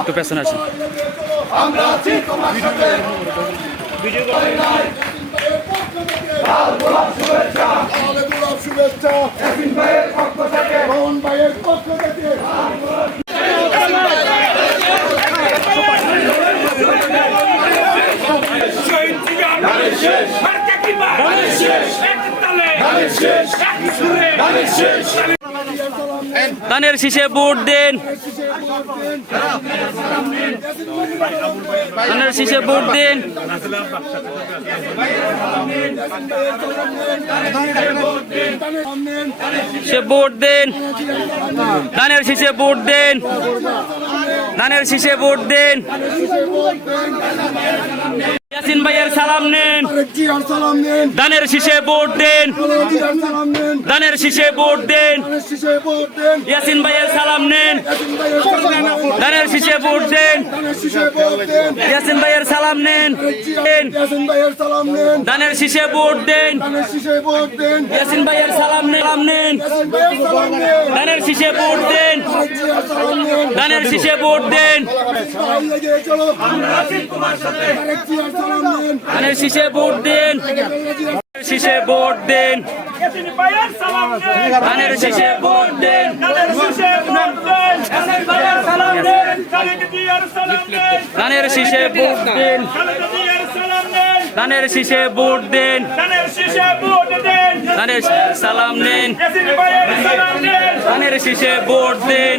একটু পেছনে আছেন। আমরা আছি তোমার সাথে ভিডিও করে নাই লাল গোলাপ শুভেচ্ছা লাল গোলাপ শুভেচ্ছা ইয়াসিন ভাইয়ের পক্ষ থেকে মোহন ভাইয়ের পক্ষ থেকে ধানের শীষে ভোট দেন, ধানের শীষে ভোট দেন, সে ভোট দেন, ধানের শীষে ভোট দেন, ধানের শীষে ভোট দেন। ইয়াসিন ভাইয়ের সালাম নেন, ধানের শীষে ভোট দেন, ধানের শীষে ভোট দেন। ইয়াসিন ভাইয়ের সালাম নেন, ধানের শীষে ভোট দেন, ইয়াসিন ভাইয়ের সালাম নেন, ধানের শীষে ভোট দেন, ইয়াসিন ভাইয়ের সালাম নেন, ধানের শীষে ভোট দেন, ধানের শীষে ভোট দেন, ধানের শীষে ভোট দেন, শীষে ভোট দেন, ধানের শীষে ভোট দেন, ধানের শীষে ভোট দেন, ধানের শীষে ভোট দেন, ধানের সালাম নেন, ধানের শীষে ভোট দেন,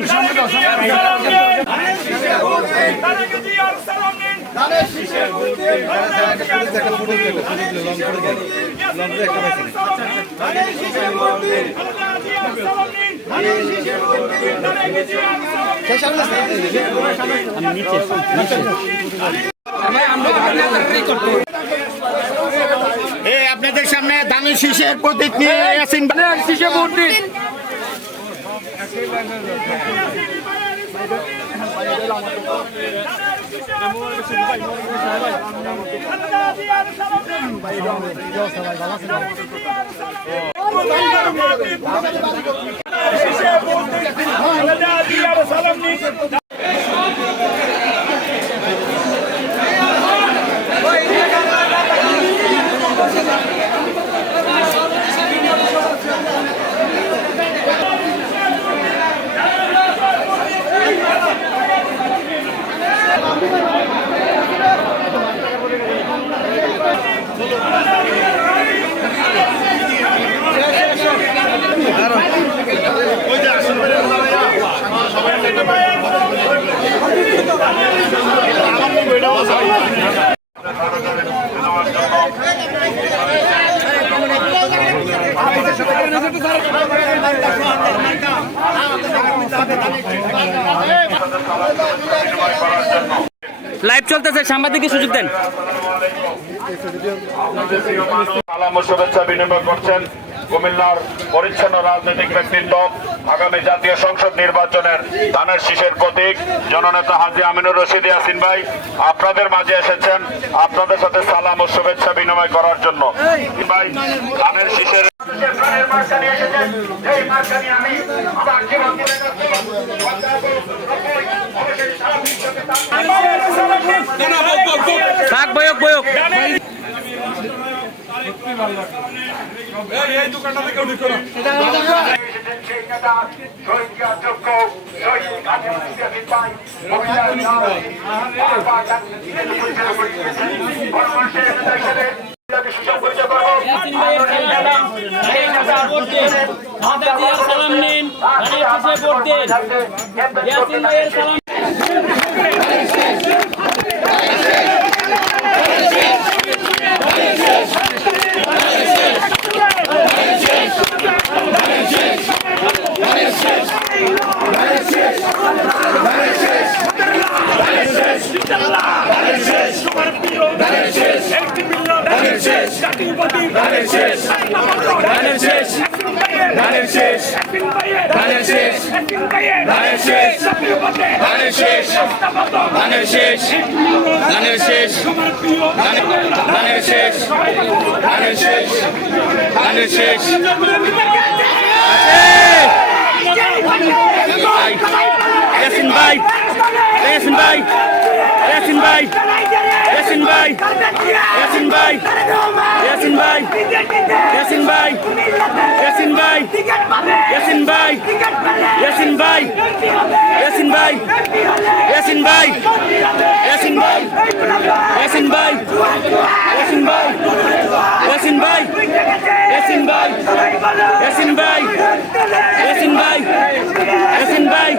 আপনাদের সামনে ধানের শীষের প্রতীক নিয়ে ইয়াসিন ভাইয়ের শীষে ভোট দিন। লাইভ চলতেছে, সাংবাদিককে সুযোগ দেন। সালাম ও শুভেচ্ছা বিনিময় করছেন কুমিল্লার পরিচ্ছন্ন রাজনৈতিক ব্যক্তিত্ব, আগামী জাতীয় সংসদ নির্বাচনের ধানের শীষের প্রতীক জননেতা হাজী আমিনুর রশিদ ইয়াসিন ভাই আপনাদের মাঝে এসেছেন আপনাদের সাথে সালাম ও শুভেচ্ছা বিনিময় করার জন্য। ভাই ধানের শীষের বয়ক বয়ক সালাম নিন, ভোট দেন, ইয়াসিন ভাইয়ের সালাম। ধানের শেষ ভাই ইয়াসিন ভাই ইয়াসিন ভাই ইয়াসিন ভাই ইয়াসিন ভাই ইয়াসিন ভাই ইয়াসিন ভাই ইয়াসিন ভাই ইয়াসিন ভাই ইয়াসিন ভাই ইয়াসিন ভাই ইয়াসিন ভাই ইয়াসিন ভাই ইয়াসিন ভাই ইয়াসিন ভাই ইয়াসিন ভাই ইয়াসিন ভাই ইয়াসিন ভাই ইয়াসিন ভাই ইয়াসিন ভাই